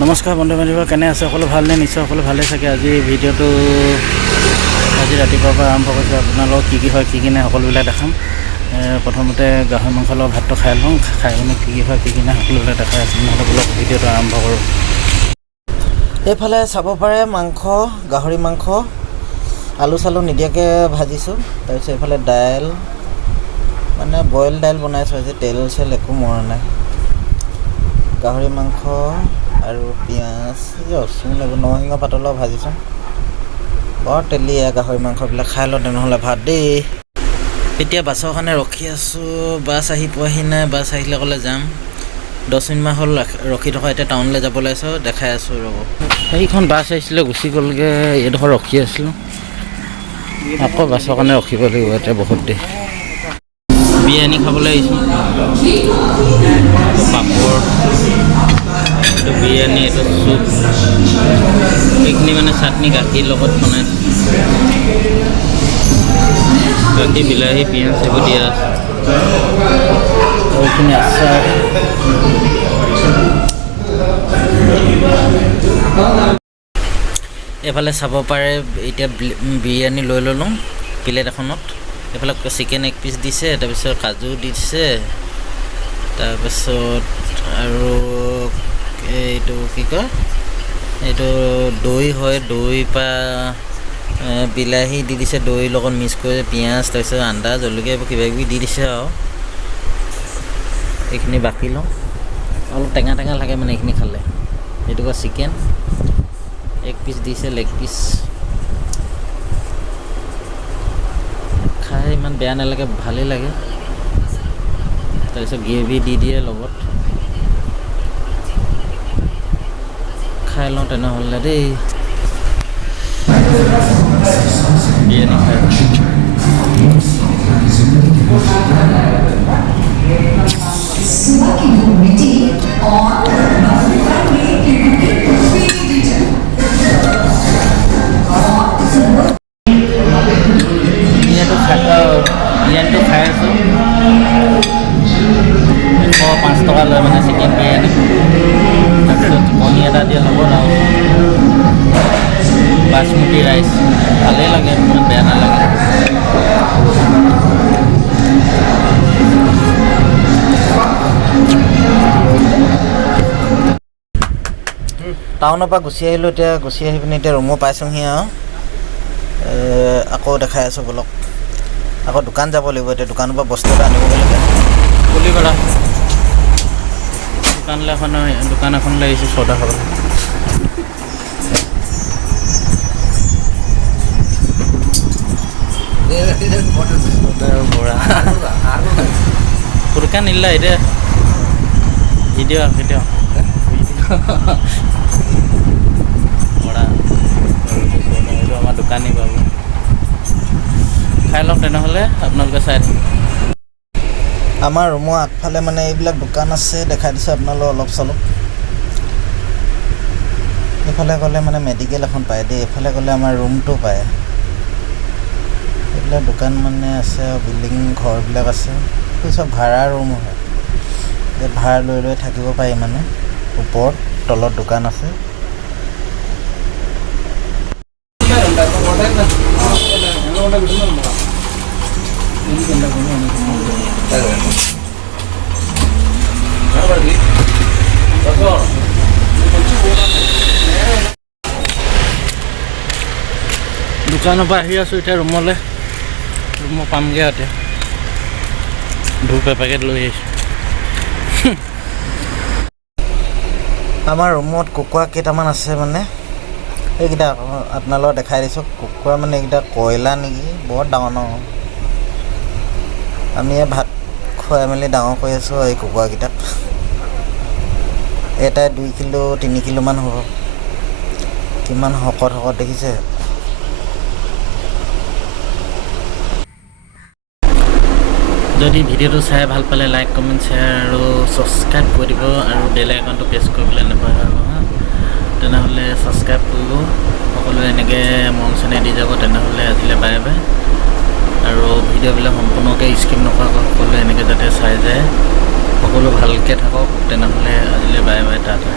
নমস্কাৰ বন্ধু বান্ধৱ, কেনে আছে সকলো? ভালনে? নিশ্চয় সকলো ভালে চাগে। আজি ভিডিঅ'টো ৰাতিপুৱাৰ পৰা আৰম্ভ কৰিছোঁ। আপোনালোকক কি হয় কি নাই সকলোবিলাক দেখাম। প্ৰথমতে গাহৰি মাংস লগত ভাতটো খাই লওঁ, খাই কিনে কি হয় কি নাই সকলোবিলাক দেখাই আছোঁ। নহ'লে বোলক ভিডিঅ'টো আৰম্ভ কৰোঁ। এইফালে চাব পাৰে মাংস, গাহৰি মাংস আলু চালু নিদিয়াকৈ ভাজিছোঁ। তাৰপিছত এইফালে দাইল, মানে বইল দাইল বনাইছোঁ। আজি তেল চেল একো মৰা নাই। গাহৰি মাংস আৰু পিঁয়াজ, ৰচুন এইবোৰ নৰসিংহ পাতৰ লগত ভাজিছোঁ। বৰ তেলীয়া গাহৰি মাংসবিলাক। খাই লওঁ তেনেহ'লে ভাত দেই। এতিয়া বাছৰ কাৰণে ৰখি আছোঁ। বাছ আহি পোৱাহি নাই। বাছ আহিলে ক'লে যাম। 10 মিনিটমান হ'ল ৰখি থকা। এতিয়া টাউনলৈ যাব লাগিছোঁ। দেখাই আছোঁ ৰ'ব। সেইখন বাছ আহিছিলে, গুচি গ'লগৈ। এইডোখৰ ৰখি আছিলোঁ। আকৌ বাছৰ কাৰণে ৰখিব লাগিব এতিয়া বহুত দেৰি। বিৰিয়ানী খাবলৈ আহিছোঁ। পাপৰ, এইটো বিৰিয়ানী, এইটো চুপ, এইখিনি মানে চাটনি গাখীৰ লগত বনাইছোঁ। গাখীৰ, বিলাহী, পিঁয়াজ এইবোৰ দিয়া আছে। এইখিনি আচাৰ। এইফালে চাব পাৰে এতিয়া বিৰিয়ানী লৈ ল'লোঁ প্লেট এখনত। এইফালে চিকেন এক পিচ দিছে, তাৰপিছত কাজু দিছে, তাৰপিছত আৰু এইটো কি কয়, এইটো দৈ হয়, দৈ পৰা বিলাহী দি দিছে, দৈৰ লগত মিক্স কৰি পিঁয়াজ, তাৰপিছত আদা জলকীয়া এইবোৰ কিবাকিবি দি দিছে আৰু। এইখিনি বাকি লওঁ, অলপ টেঙা টেঙা লাগে মানে এইখিনি খালে। এইটো কয় চিকেন এক পিচ দিছে, লেগ পিচ। খাই ইমান বেয়া নালাগে, ভালেই লাগে। তাৰপিছত গ্ৰেভি দি দিয়ে লগত। খাই লওঁ তেনেহ'লে দেই। বিৰিয়ানী খাই বিৰিয়ানীটো খাই আছোঁ। 105 টকা লয় মানে চিকেন বিৰিয়ানী। তাৰপিছত কণী এটা দিয়ে লগত আৰু বাচমতি ৰাইচ। ভালেই লাগে, ইমান বেয়া নালাগে। টাউনৰ পৰা গুচি আহিলোঁ। এতিয়া গুচি আহি পিনি এতিয়া ৰুমো পাইছোঁহি আৰু। আকৌ দেখাই আছোঁ বলক। আকৌ দোকান যাব লাগিব। এতিয়া দোকানৰ পৰা বস্তু এটা আনিবগৈ লাগে। কলিপাৰা দোকান এখনলৈ আহিছোঁ চৌদা খাবলৈ। বৰা দোকান ಇಲ್ಲ ಇದೆ ভিডিঅ' বৰা এইটো আমাৰ দোকানী বাবু। খাই লওক তেনেহ'লে, আপোনালোকে চাই থাকক। আমাৰ ৰুমৰ আগফালে মানে এইবিলাক দোকান আছে, দেখাই দিছোঁ আপোনালোক অলপ চলপ। এইফালে গ'লে মানে মেডিকেল এখন পায় দেই। এইফালে গ'লে আমাৰ ৰুমটো পায়। এইবিলাক দোকান মানে আছে, বিল্ডিং ঘৰবিলাক আছে। এইটো চব ভাড়া ৰুম হয়। ইয়াত ভাড়া লৈ লৈ থাকিব পাৰি মানে। ওপৰত তলত দোকান আছে। দোকানৰ পৰা আহি আছোঁ এতিয়া ৰুমলৈ। ৰুমত পামগৈ এতিয়া। ধূপ এপেকেট লৈ আহিছোঁ। আমাৰ ৰুমত কুকুৰা কেইটামান আছে মানে। এইকেইটা আপোনালোকক দেখাই দিছোঁ। কুকুৰা মানে এইকেইটা কয়লা নেকি, বৰ ডাঙৰ ডাঙৰ। আমি ভাত খুৱাই মেলি ডাঙৰ কৰি আছোঁ এই কুকুৰাকেইটাক। এটাই 2 কিলো 3 কিলোমান হ'ব। কিমান শকত দেখিছে। যদি ভিডিঅ'টো চাই ভাল পালে লাইক, কমেণ্ট, শ্বেয়াৰ আৰু ছাবস্ক্ৰাইব কৰি দিব। আৰু বেল আইকনটো প্ৰেছ কৰিবলৈ নাপাহৰিব হা। তেনেহ'লে ছাবস্ক্ৰাইব কৰিব। সকলোৱে এনেকৈ মন চেনেহ দি যাব। তেনেহ'লে আজিলৈ বাই বাই। আৰু ভিডিঅ'বিলাক সম্পূৰ্ণকৈ স্কিপ নকৰাকৈ সকলোৱে এনেকৈ যাতে চাই যায়। সকলো ভালকৈ থাকক। তেনেহ'লে আজিলৈ বাই বাই, টাটা।